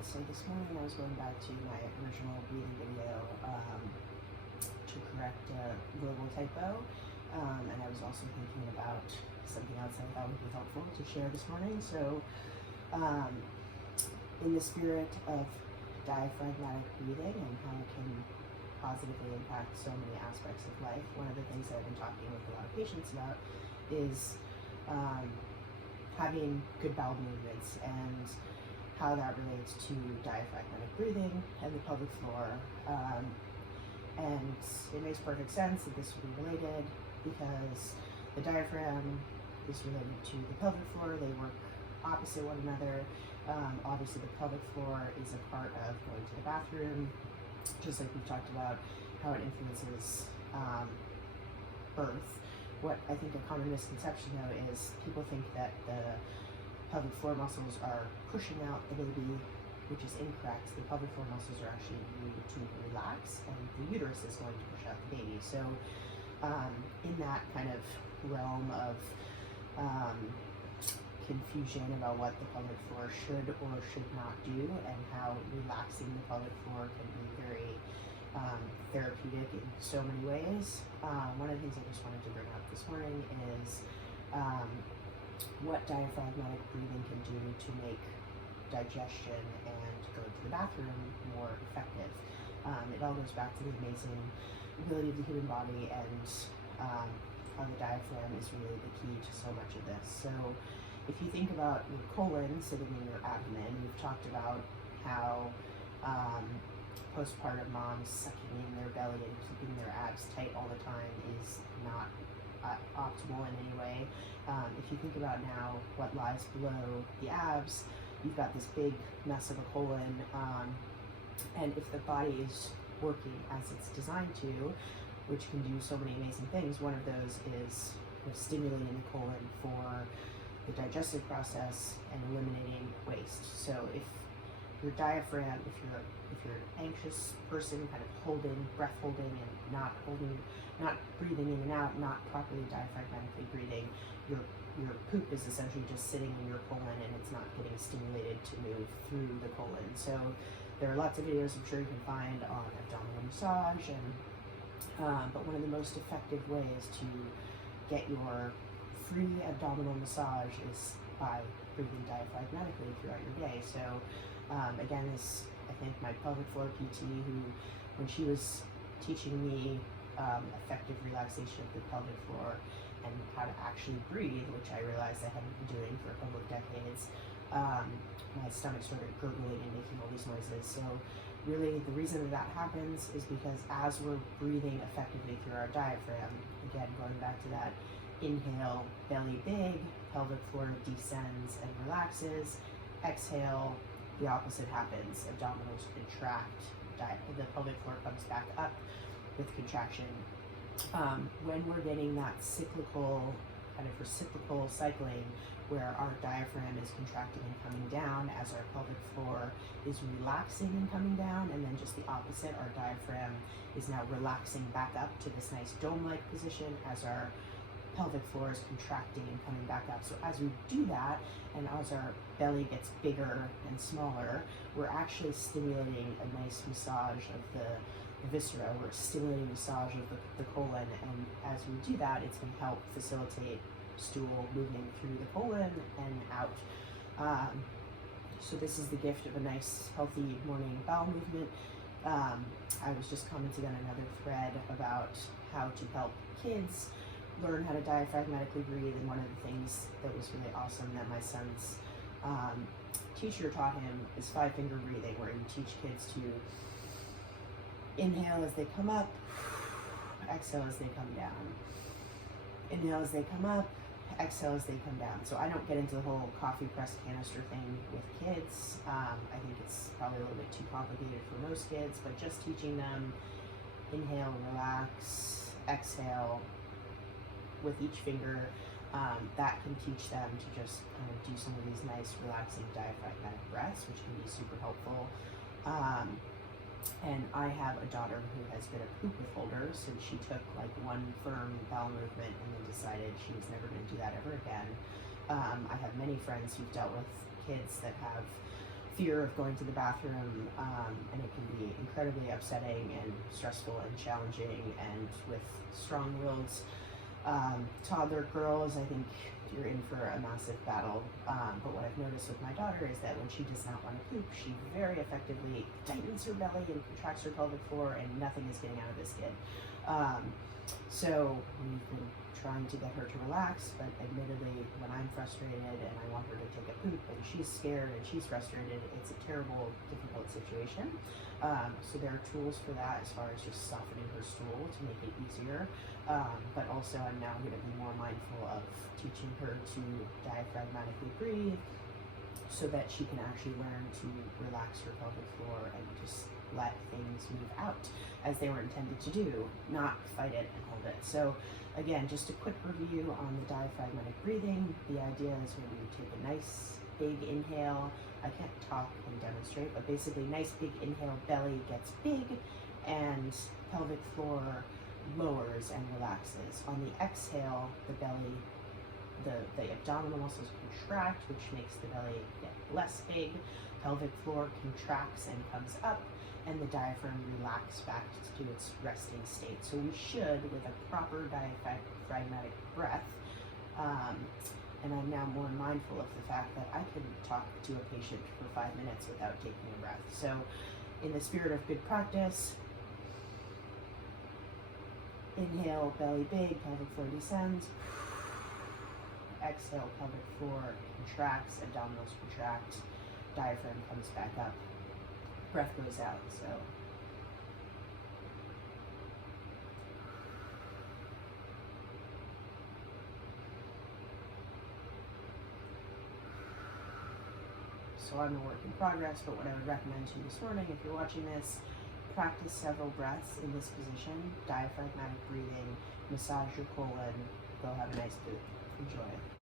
So this morning I was going back to my original breathing video to correct a global typo, and I was also thinking about something else I thought would be helpful to share this morning. So in the spirit of diaphragmatic breathing and how it can positively impact so many aspects of life, one of the things that I've been talking with a lot of patients about is having good bowel movements and how that relates to diaphragmatic breathing and the pelvic floor. And it makes perfect sense that this would be related because the diaphragm is related to the pelvic floor. They work opposite one another. Obviously the pelvic floor is a part of going to the bathroom, just like we've talked about how it influences birth. What I think a common misconception though is people think that the pelvic floor muscles are pushing out the baby, which is incorrect. The pelvic floor muscles are actually needed to relax, and the uterus is going to push out the baby. So in that kind of realm of confusion about what the pelvic floor should or should not do and how relaxing the pelvic floor can be very therapeutic in so many ways, one of the things I just wanted to bring up this morning is what diaphragmatic breathing can do to make digestion and going to the bathroom more effective. It all goes back to the amazing ability of the human body and how the diaphragm is really the key to so much of this. So if you think about your colon sitting in your abdomen, we've talked about how postpartum moms sucking in their belly and keeping their abs tight all the time is not optimal in any way. If you think about now what lies below the abs, you've got this big mess of a colon, and if the body is working as it's designed to, which can do so many amazing things, one of those is stimulating the colon for the digestive process and eliminating waste. So if your diaphragm, if you're an anxious person, kind of breath holding and not breathing in and out, not properly diaphragmatically breathing, your poop is essentially just sitting in your colon and it's not getting stimulated to move through the colon. So there are lots of videos I'm sure you can find on abdominal massage, and but one of the most effective ways to get your free abdominal massage is by breathing diaphragmatically throughout your day. So again, this, I think my pelvic floor PT, who when she was teaching me effective relaxation of the pelvic floor and how to actually breathe, which I realized I hadn't been doing for a couple of decades, my stomach started gurgling and making all these noises. So really the reason that happens is because as we're breathing effectively through our diaphragm, again, going back to that inhale, belly big, pelvic floor descends and relaxes. Exhale, the opposite happens. Abdominals contract, the pelvic floor comes back up with contraction. When we're getting that cyclical, kind of reciprocal cycling, where our diaphragm is contracting and coming down as our pelvic floor is relaxing and coming down, and then just the opposite, our diaphragm is now relaxing back up to this nice dome-like position as our pelvic floor is contracting and coming back up. So as we do that, and as our belly gets bigger and smaller, we're actually stimulating a nice massage of the viscera. We're stimulating massage of the colon, and as we do that, it's going to help facilitate stool moving through the colon and out. So this is the gift of a nice, healthy morning bowel movement. I was just commenting on another thread about how to help kids learn how to diaphragmatically breathe, and one of the things that was really awesome that my son's teacher taught him is 5-finger breathing, where you teach kids to inhale as they come up, exhale as they come down. Inhale as they come up, exhale as they come down. So I don't get into the whole coffee press canister thing with kids. I think it's probably a little bit too complicated for most kids, but just teaching them inhale, relax, exhale with each finger, that can teach them to just kind of do some of these nice relaxing diaphragmatic breaths, which can be super helpful. And I have a daughter who has been a poop withholder, so she took like one firm bowel movement and then decided she was never going to do that ever again. I have many friends who've dealt with kids that have fear of going to the bathroom, and it can be incredibly upsetting and stressful and challenging. And with strong-willed toddler girls, I think you're in for a massive battle. But what I've noticed with my daughter is that when she does not want to poop, she very effectively tightens her belly and contracts her pelvic floor, and nothing is getting out of this kid. So we've been trying to get her to relax, but admittedly, when I'm frustrated and I want her to take a poop and she's scared and she's frustrated, it's a terrible, difficult situation. So there are tools for that as far as just softening her stool to make it easier. But also I'm now going to be more mindful of teaching her to diaphragmatically breathe so that she can actually learn to relax her pelvic floor and just let things move out as they were intended to do, not fight it and hold it. So again, just a quick review on the diaphragmatic breathing. The idea is when you take a nice big inhale, I can't talk and demonstrate, but basically nice big inhale, belly gets big and pelvic floor lowers and relaxes. On the exhale, the belly, the abdominal muscles contract, which makes the belly get less big. Pelvic floor contracts and comes up, and the diaphragm relaxes back to its resting state. So we should, with a proper diaphragmatic breath, and I'm now more mindful of the fact that I can talk to a patient for 5 minutes without taking a breath. So in the spirit of good practice, inhale, belly big, pelvic floor descends. Exhale, pelvic floor contracts, abdominals contract, diaphragm comes back up, breath goes out. So I'm a work in progress, but what I would recommend to you this morning, if you're watching this, practice several breaths in this position, diaphragmatic breathing, massage your colon, go have a nice poop. Enjoy.